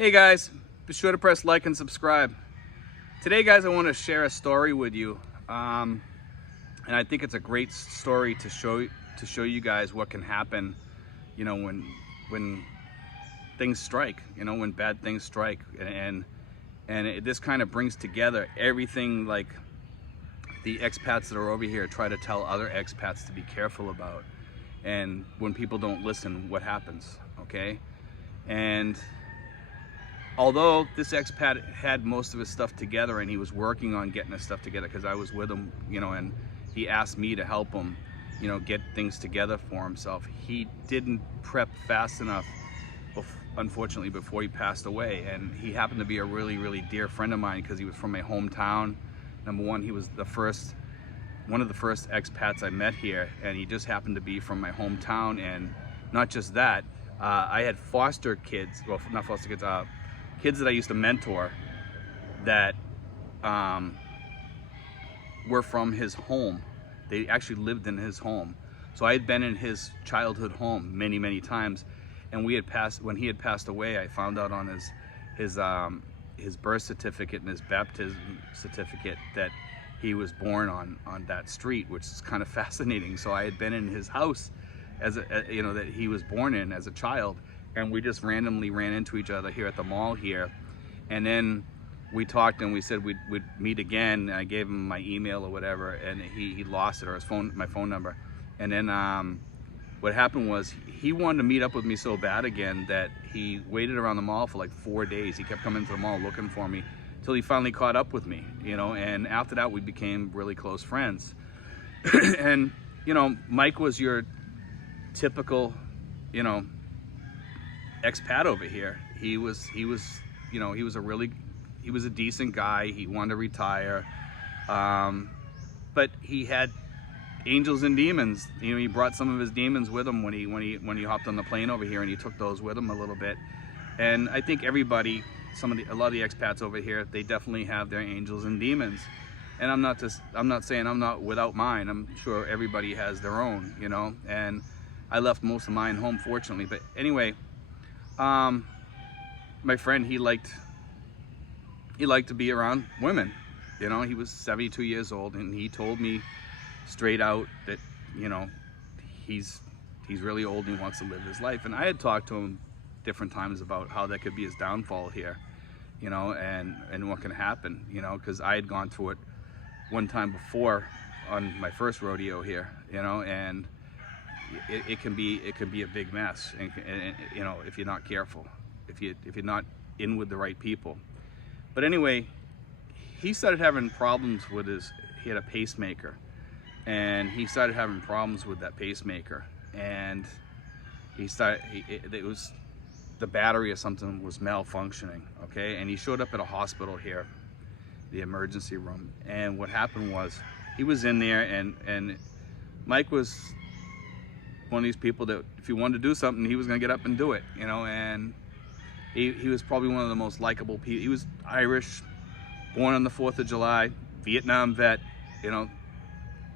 Hey guys, be sure to press like and subscribe. Today guys, I want to share a story with you, and I think it's a great story to show you guys what can happen, you know, when things strike, you know, when bad things strike, this kind of brings together everything like the expats that are over here try to tell other expats to be careful about, and when people don't listen, what happens, okay? And although this expat had most of his stuff together and he was working on getting his stuff together, because I was with him, you know, and he asked me to help him, you know, get things together for himself. He didn't prep fast enough, unfortunately, before he passed away. And he happened to be a really, really dear friend of mine because he was from my hometown. Number one, he was one of the first expats I met here, and he just happened to be from my hometown. And not just that, I had foster kids, well, not foster kids, kids that I used to mentor that were from his home. They actually lived in his home. So I had been in his childhood home many, many times. And when he had passed away, I found out on his birth certificate and his baptism certificate that he was born on that street, which is kind of fascinating. So I had been in his house you know, that he was born in as a child. And we just randomly ran into each other here at the mall here. And then we talked and we said we'd meet again. I gave him my email or whatever, and he lost it, or my phone number. And then what happened was he wanted to meet up with me so bad again that he waited around the mall for like 4 days. He kept coming to the mall looking for me till he finally caught up with me, you know, and after that we became really close friends. And, you know, Mike was your typical, you know, expat over here. He was you know, he was a decent guy. He wanted to retire, but he had angels and demons. You know, he brought some of his demons with him when he hopped on the plane over here, and he took those with him a little bit. And I think everybody, a lot of the expats over here, they definitely have their angels and demons. And I'm not saying I'm not without mine. I'm sure everybody has their own, you know. And I left most of mine home, fortunately. But anyway, my friend, he liked to be around women. You know, he was 72 years old, and he told me straight out that, you know, he's really old and he wants to live his life. And I had talked to him different times about how that could be his downfall here, you know, and what can happen, you know, because I had gone through it one time before on my first rodeo here, you know, and it can be a big mess, and you know, if you're not careful, if you're not in with the right people. But anyway, he started having problems with he had a pacemaker, and he started having problems with that pacemaker, and it was the battery or something was malfunctioning, okay? And he showed up at a hospital here, the emergency room, and what happened was he was in there, and Mike was one of these people that if he wanted to do something, he was gonna get up and do it, you know. And he was probably one of the most likable people. He was Irish, born on the 4th of July, Vietnam vet, you know.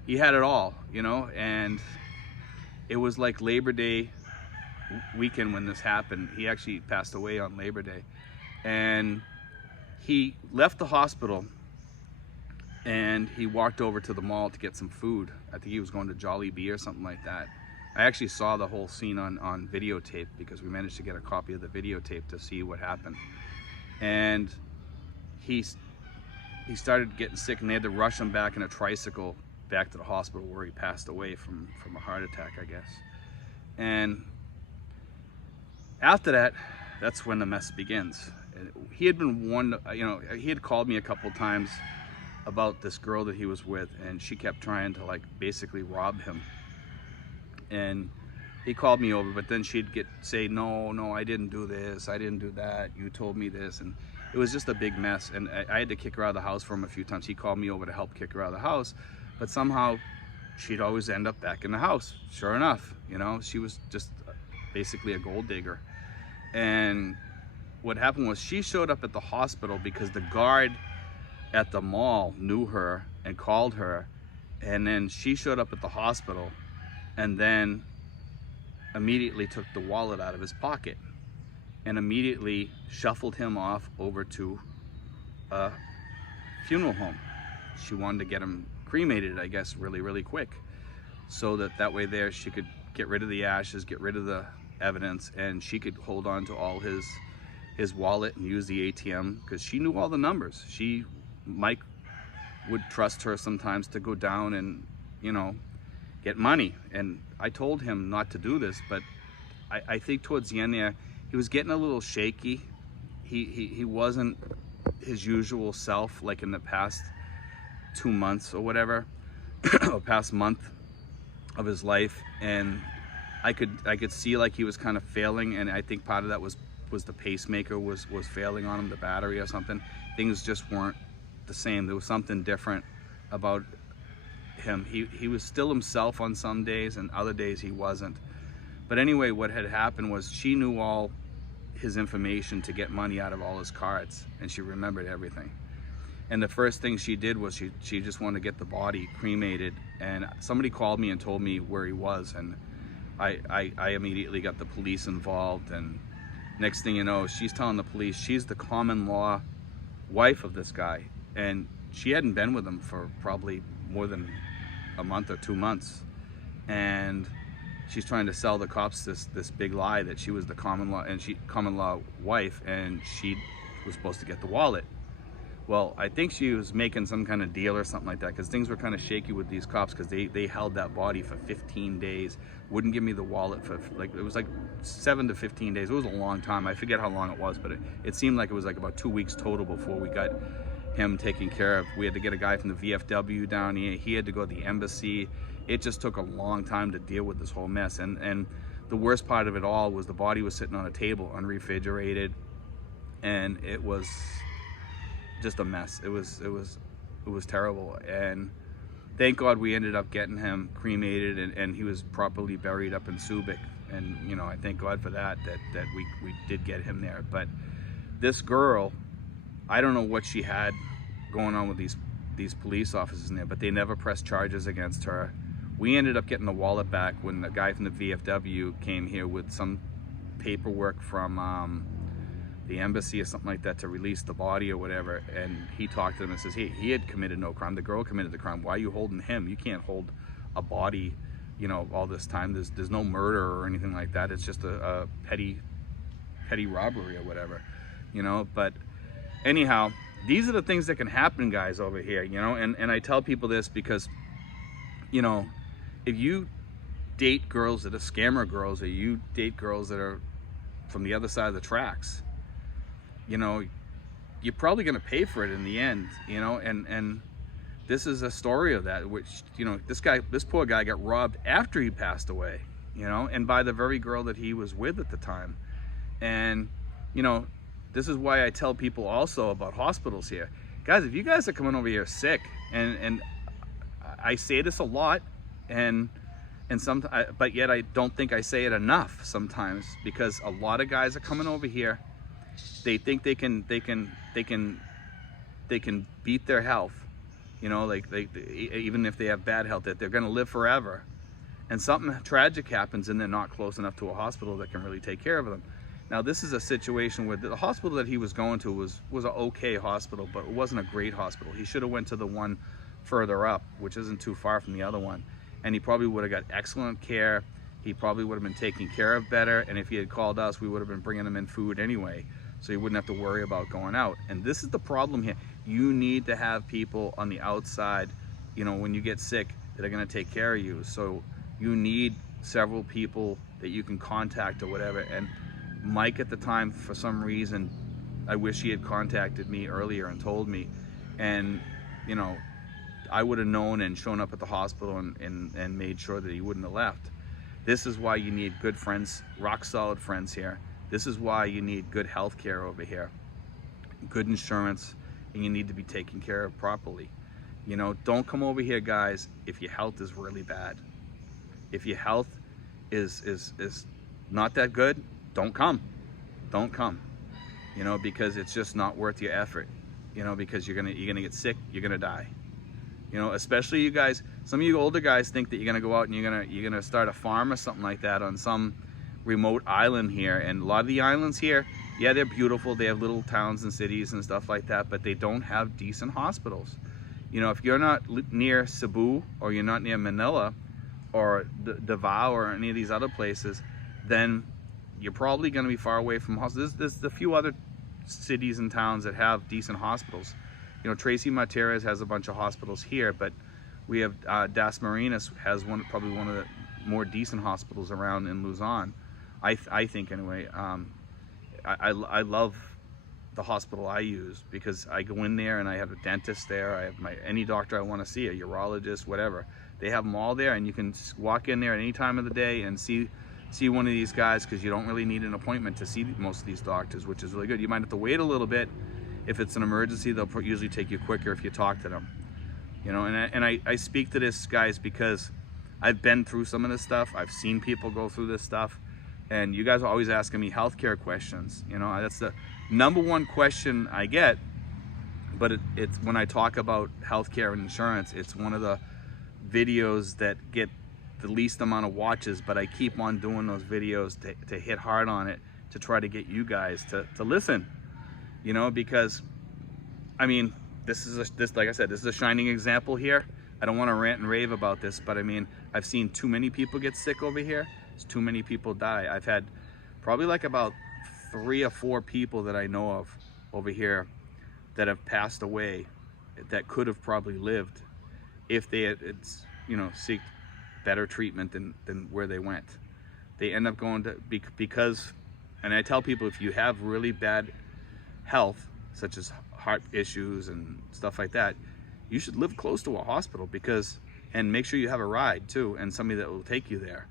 He had it all, you know. And it was like Labor Day weekend when this happened. He actually passed away on Labor Day. And he left the hospital and he walked over to the mall to get some food. I think he was going to Jollibee or something like that. I actually saw the whole scene on videotape, because we managed to get a copy of the videotape to see what happened. And he started getting sick, and they had to rush him back in a tricycle back to the hospital where he passed away from a heart attack, I guess. And after that, that's when the mess begins. He had been warned, you know, he had called me a couple times about this girl that he was with, and she kept trying to like basically rob him. And he called me over, but then she'd say, no, I didn't do this, I didn't do that, you told me this. And it was just a big mess, and I had to kick her out of the house for him a few times. He called me over to help kick her out of the house, but somehow she'd always end up back in the house. Sure enough, you know, she was just basically a gold digger. And what happened was she showed up at the hospital because the guard at the mall knew her and called her, and then she showed up at the hospital and then immediately took the wallet out of his pocket. and immediately shuffled him off over to a funeral home. She wanted to get him cremated, I guess, really, really quick, so that way there she could get rid of the ashes, get rid of the evidence, and she could hold on to all his wallet and use the ATM, because she knew all the numbers. Mike would trust her sometimes to go down and, you know, get money. And I told him not to do this, but I think towards the end there, he was getting a little shaky. He wasn't his usual self, like in the past 2 months or whatever, or past month of his life. And I could see like he was kind of failing, and I think part of that was the pacemaker was failing on him, the battery or something. Things just weren't the same. There was something different about him. He was still himself on some days, and other days he wasn't. But anyway, what had happened was she knew all his information to get money out of all his cards, and she remembered everything. And the first thing she did was she just wanted to get the body cremated, and somebody called me and told me where he was, and I immediately got the police involved. And next thing you know, she's telling the police she's the common law wife of this guy, and she hadn't been with him for probably more than a month or 2 months, and she's trying to sell the cops this big lie that she was the common law wife, and she was supposed to get the wallet. Well, I think she was making some kind of deal or something like that, because things were kind of shaky with these cops, because they held that body for 15 days, wouldn't give me the wallet for, like, it was like 7 to 15 days. It was a long time. I forget how long it was, but it seemed like it was like about 2 weeks total before we got him taken care of. We had to get a guy from the VFW down here. He had to go to the embassy. It just took a long time to deal with this whole mess. And the worst part of it all was the body was sitting on a table, unrefrigerated, and it was just a mess. It was terrible. And thank God we ended up getting him cremated, and he was properly buried up in Subic. And, you know, I thank God for that we did get him there. But this girl, I don't know what she had going on with these police officers in there, but they never pressed charges against her. We ended up getting the wallet back when the guy from the VFW came here with some paperwork from the embassy or something like that to release the body or whatever, and he talked to them and says, hey, he had committed no crime. The girl committed the crime. Why are you holding him? You can't hold a body, you know, all this time. There's no murder or anything like that. It's just a petty robbery or whatever, you know. But anyhow, these are the things that can happen, guys, over here, you know. And I tell people this because, you know, if you date girls that are scammer girls, or you date girls that are from the other side of the tracks, you know, you're probably going to pay for it in the end, you know. And this is a story of that, which, you know, this poor guy got robbed after he passed away, you know, and by the very girl that he was with at the time. And, you know, this is why I tell people also about hospitals here. Guys, if you guys are coming over here sick, and I say this a lot, but yet I don't think I say it enough sometimes, because a lot of guys are coming over here. They think they can beat their health, you know, like even if they have bad health, that they're going to live forever, and something tragic happens and they're not close enough to a hospital that can really take care of them. Now, this is a situation where the hospital that he was going to was an okay hospital, but it wasn't a great hospital. He should have went to the one further up, which isn't too far from the other one, and he probably would have got excellent care. He probably would have been taken care of better, and if he had called us, we would have been bringing him in food anyway, so he wouldn't have to worry about going out. And this is the problem here. You need to have people on the outside, you know, when you get sick, that are going to take care of you. So you need several people that you can contact or whatever. And Mike at the time, for some reason, I wish he had contacted me earlier and told me, and, you know, I would have known and shown up at the hospital and made sure that he wouldn't have left. This is why you need good friends, rock solid friends here. This is why you need good health care over here, good insurance, and you need to be taken care of properly. You know, don't come over here, guys, if your health is really bad. If your health is not that good, don't come. Don't come. You know, because it's just not worth your effort. You know, because you're gonna get sick, you're gonna die. You know, especially you guys. Some of you older guys think that you're gonna go out and you're gonna start a farm or something like that on some remote island here. And a lot of the islands here, Yeah, they're beautiful. They have little towns and cities and stuff like that, but they don't have decent hospitals. You know, if you're not near Cebu, or you're not near Manila or Davao or any of these other places, then you're probably going to be far away from hospitals. There's a few other cities and towns that have decent hospitals. You know, Tracy Martinez has a bunch of hospitals here, but we have Das Marinas has probably one of the more decent hospitals around in Luzon. I think anyway. I love the hospital I use, because I go in there and I have a dentist there. I have any doctor I want to see, a urologist, whatever. They have them all there, and you can walk in there at any time of the day and see one of these guys, because you don't really need an appointment to see most of these doctors, which is really good. You might have to wait a little bit. If it's an emergency, they'll usually take you quicker if you talk to them. You know, and I speak to this, guys, because I've been through some of this stuff. I've seen people go through this stuff, and you guys are always asking me healthcare questions. You know, that's the #1 question I get. But it's when I talk about healthcare and insurance, it's one of the videos that get the least amount of watches, but I keep on doing those videos to hit hard on it, to try to get you guys to listen. You know, because I mean, this like I said, this is a shining example here. I don't want to rant and rave about this, but I mean, I've seen too many people get sick over here. There's too many people die. I've had probably like about 3 or 4 people that I know of over here that have passed away, that could have probably lived if they had, you know, seek better treatment than where they went. They end up going to, because, and I tell people, if you have really bad health, such as heart issues and stuff like that, you should live close to a hospital, because, and make sure you have a ride too, and somebody that will take you there.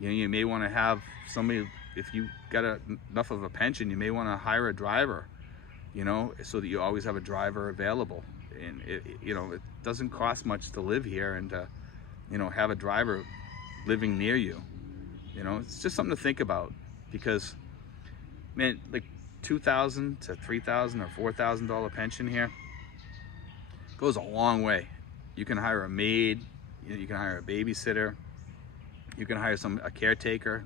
You know, you may want to have somebody, if you got enough of a pension, you may want to hire a driver, you know, so that you always have a driver available. And you know, it doesn't cost much to live here, and to, you know, have a driver living near you. You know, it's just something to think about, because, man, like $2,000 to $3,000 or $4,000 pension here goes a long way. You can hire a maid, you can hire a babysitter, you can hire a caretaker,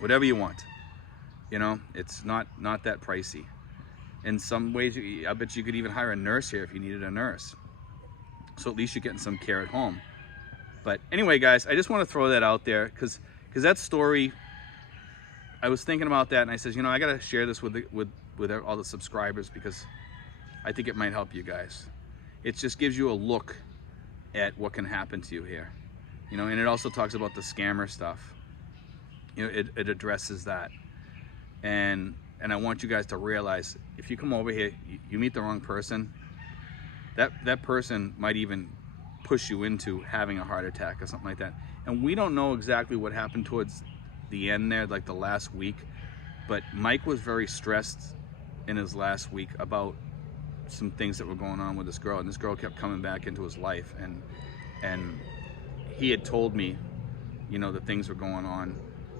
whatever you want. You know, it's not that pricey. In some ways, I bet you could even hire a nurse here if you needed a nurse. So at least you're getting some care at home. But anyway, guys, I just want to throw that out there, because that story, I was thinking about that, and I said, you know, I got to share this with all the subscribers, because I think it might help you guys. It just gives you a look at what can happen to you here. You know, and it also talks about the scammer stuff. You know, it addresses that. And I want you guys to realize, if you come over here, you meet the wrong person, that person might even push you into having a heart attack or something like that. And we don't know exactly what happened towards the end there, like the last week, but Mike was very stressed in his last week about some things that were going on with this girl, and this girl kept coming back into his life, and he had told me, you know, that things were going on.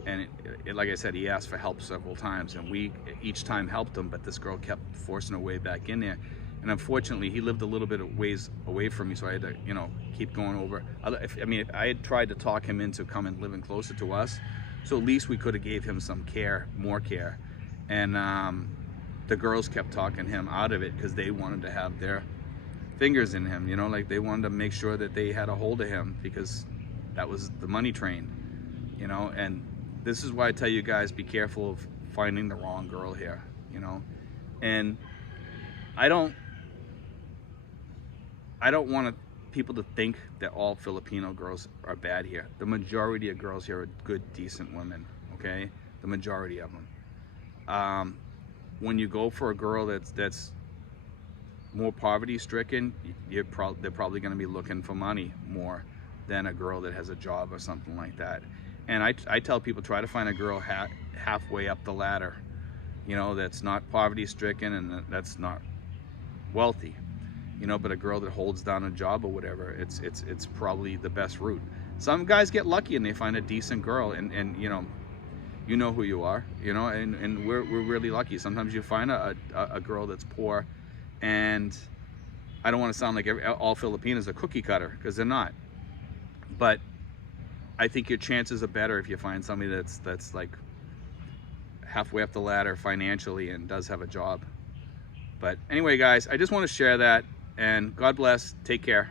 And like I said, he asked for help several times, and we each time helped him, but this girl kept forcing her way back in there. And unfortunately, he lived a little bit of ways away from me, so I had to, you know, keep going over. If I had tried to talk him into coming living closer to us, so at least we could have gave him some care, more care. And the girls kept talking him out of it, because they wanted to have their fingers in him, you know, like they wanted to make sure that they had a hold of him, because that was the money train, you know. And this is why I tell you guys, be careful of finding the wrong girl here, you know. And I don't want people to think that all Filipino girls are bad here. The majority of girls here are good, decent women, okay? The majority of them. When you go for a girl that's more poverty-stricken, they're probably going to be looking for money more than a girl that has a job or something like that. And I tell people, try to find a girl halfway up the ladder, you know, that's not poverty-stricken and that's not wealthy, you know, but a girl that holds down a job or whatever, it's probably the best route. Some guys get lucky and they find a decent girl, and you know who you are, you know, and we're really lucky. Sometimes you find a girl that's poor, and I don't want to sound like all Filipinos are cookie cutter, because they're not. But I think your chances are better if you find somebody that's like halfway up the ladder financially and does have a job. But anyway, guys, I just want to share that, and God bless. Take care.